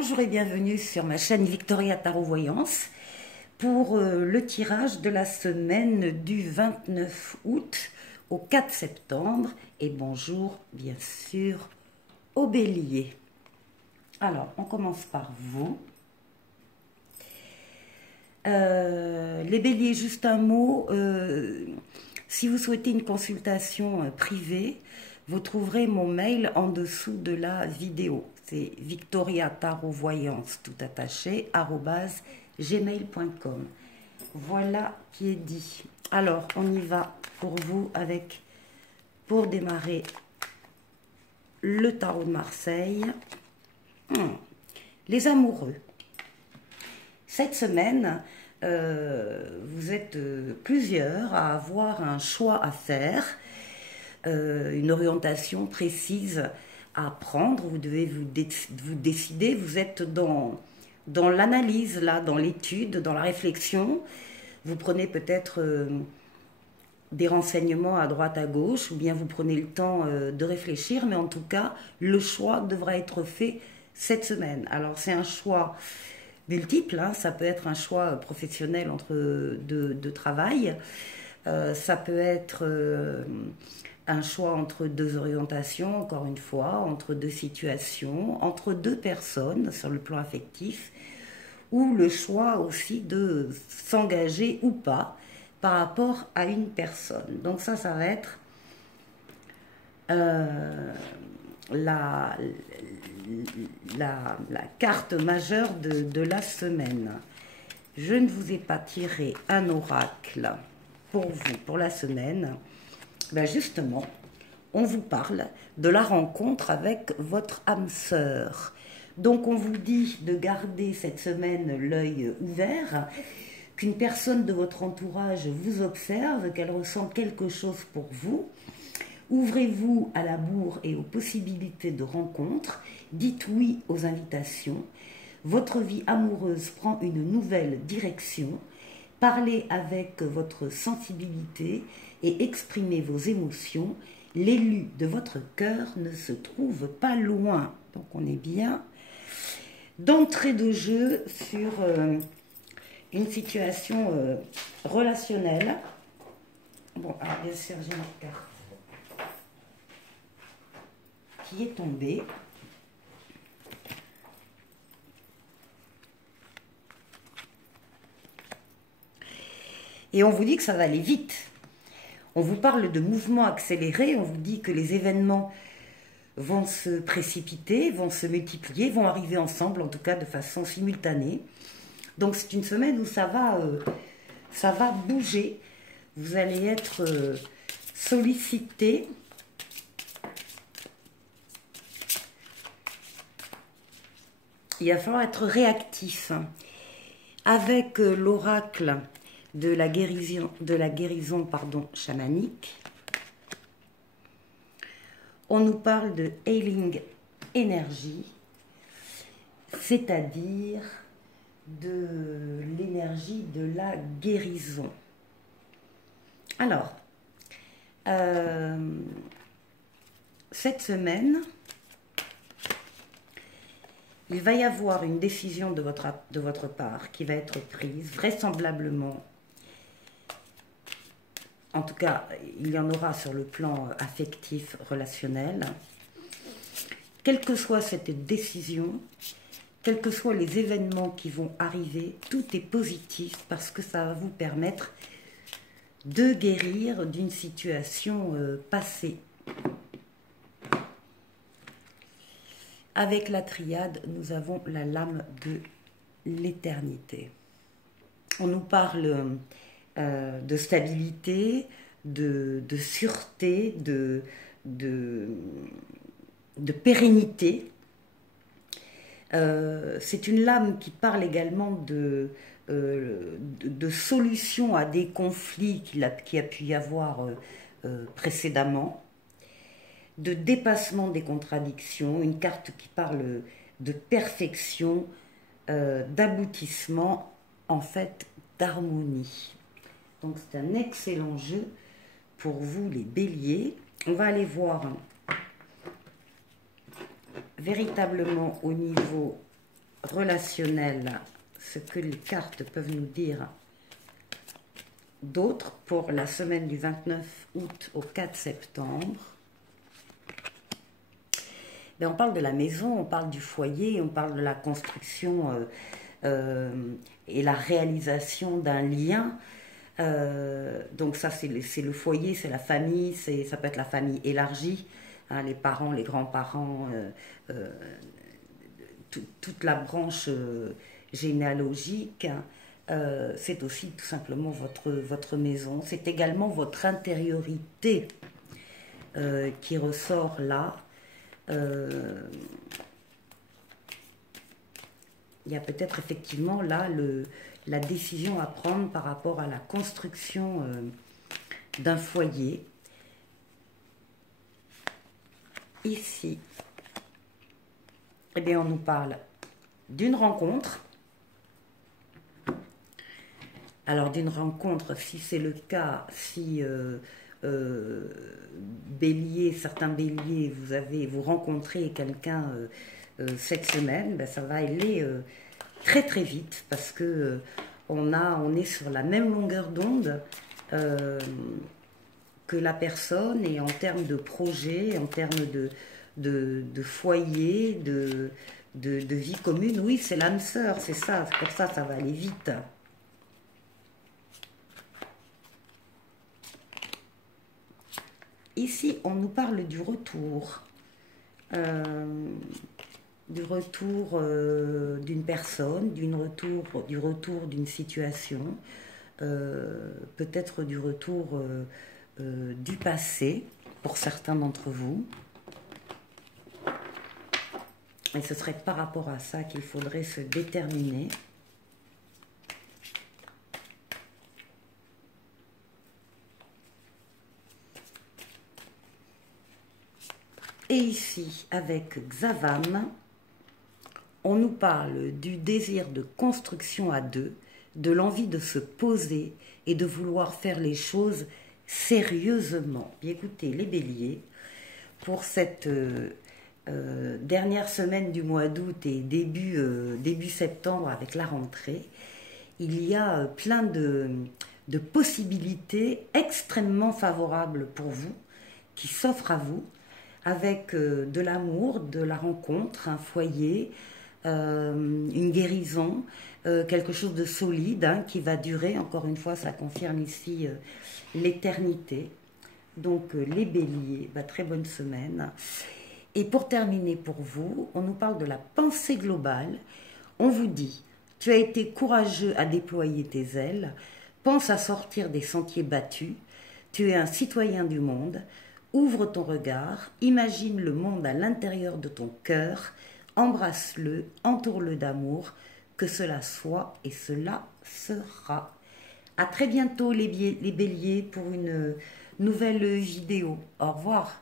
Bonjour et bienvenue sur ma chaîne Victoria Tarot Voyance pour le tirage de la semaine du 29 août au 4 septembre. Et bonjour bien sûr aux béliers. Alors, on commence par vous. Les béliers, juste un mot. Si vous souhaitez une consultation privée, vous trouverez mon mail en dessous de la vidéo. C'est victoriatarotvoyance tout attaché @gmail.com. Voilà qui est dit. Alors, on y va pour vous avec, pour démarrer, le tarot de Marseille. Les amoureux. Cette semaine, vous êtes plusieurs à avoir un choix à faire, une orientation précise à prendre. Vous devez vous décider. Vous êtes dans l'analyse, là, dans l'étude, dans la réflexion. Vous prenez peut-être des renseignements à droite, à gauche, ou bien vous prenez le temps de réfléchir, mais en tout cas, le choix devra être fait cette semaine. Alors, c'est un choix multiple, hein. Ça peut être un choix professionnel entre deux travail, ça peut être un choix entre deux orientations, encore une fois, entre deux situations, entre deux personnes sur le plan affectif, ou le choix aussi de s'engager ou pas par rapport à une personne. Donc ça va être la carte majeure de la semaine. Je ne vous ai pas tiré un oracle pour vous, pour la semaine. Ben justement, on vous parle de la rencontre avec votre âme sœur. Donc on vous dit de garder cette semaine l'œil ouvert, qu'une personne de votre entourage vous observe, qu'elle ressent quelque chose pour vous. Ouvrez-vous à l'amour et aux possibilités de rencontre. Dites oui aux invitations. Votre vie amoureuse prend une nouvelle direction. Parlez avec votre sensibilité et exprimez vos émotions. L'élu de votre cœur ne se trouve pas loin. Donc on est bien d'entrée de jeu sur une situation relationnelle. Bon, alors bien sûr, j'ai une carte qui est tombée. Et on vous dit que ça va aller vite. On vous parle de mouvements accélérés, on vous dit que les événements vont se précipiter, vont se multiplier, vont arriver ensemble, en tout cas de façon simultanée. Donc c'est une semaine où ça va bouger. Vous allez être sollicité. Il va falloir être réactif. Avec l'oracle de la guérison chamanique, on nous parle de healing energy, c'est-à-dire de l'énergie de la guérison. Alors, cette semaine, il va y avoir une décision de votre part qui va être prise, vraisemblablement. En tout cas, il y en aura sur le plan affectif, relationnel. Quelle que soit cette décision, quels que soient les événements qui vont arriver, tout est positif parce que ça va vous permettre de guérir d'une situation passée. Avec la triade, nous avons la lame de l'éternité. On nous parle de stabilité, de sûreté, de pérennité. C'est une lame qui parle également de solutions à des conflits qu'il a pu y avoir précédemment, de dépassement des contradictions, une carte qui parle de perfection, d'aboutissement, en fait, d'harmonie. Donc c'est un excellent jeu pour vous les béliers. On va aller voir véritablement au niveau relationnel, ce que les cartes peuvent nous dire d'autres pour la semaine du 29 août au 4 septembre. On parle de la maison, on parle du foyer, on parle de la construction et la réalisation d'un lien. Donc ça, c'est le foyer, c'est la famille, ça peut être la famille élargie, hein, les parents, les grands-parents, toute la branche généalogique. C'est aussi tout simplement votre maison. C'est également votre intériorité qui ressort là. Il y a peut-être effectivement là la décision à prendre par rapport à la construction d'un foyer. Ici, eh bien, on nous parle d'une rencontre. Alors, d'une rencontre, si c'est le cas, si bélier, certains béliers, vous rencontrez quelqu'un cette semaine, ben, ça va aller très très vite parce que on est sur la même longueur d'onde que la personne, et en termes de projet, en termes de foyer, de vie commune. Oui, c'est l'âme sœur, c'est ça, c'est pour ça ça va aller vite. Ici, on nous parle du retour. Du retour d'une personne, du retour d'une situation, peut-être du retour du passé pour certains d'entre vous. Et ce serait par rapport à ça qu'il faudrait se déterminer. Et ici, avec Xavam, on nous parle du désir de construction à deux, de l'envie de se poser et de vouloir faire les choses sérieusement. Bien, écoutez, les béliers, pour cette dernière semaine du mois d'août et début septembre avec la rentrée, il y a plein de possibilités extrêmement favorables pour vous, qui s'offrent à vous, avec de l'amour, de la rencontre, un foyer, une guérison, quelque chose de solide, hein, qui va durer, encore une fois, ça confirme ici l'éternité. Donc les béliers, très bonne semaine. Et pour terminer pour vous, on nous parle de la pensée globale. On vous dit, tu as été courageux à déployer tes ailes, pense à sortir des sentiers battus, tu es un citoyen du monde. Ouvre ton regard, imagine le monde à l'intérieur de ton cœur, embrasse-le, entoure-le d'amour, que cela soit et cela sera. À très bientôt les béliers pour une nouvelle vidéo. Au revoir.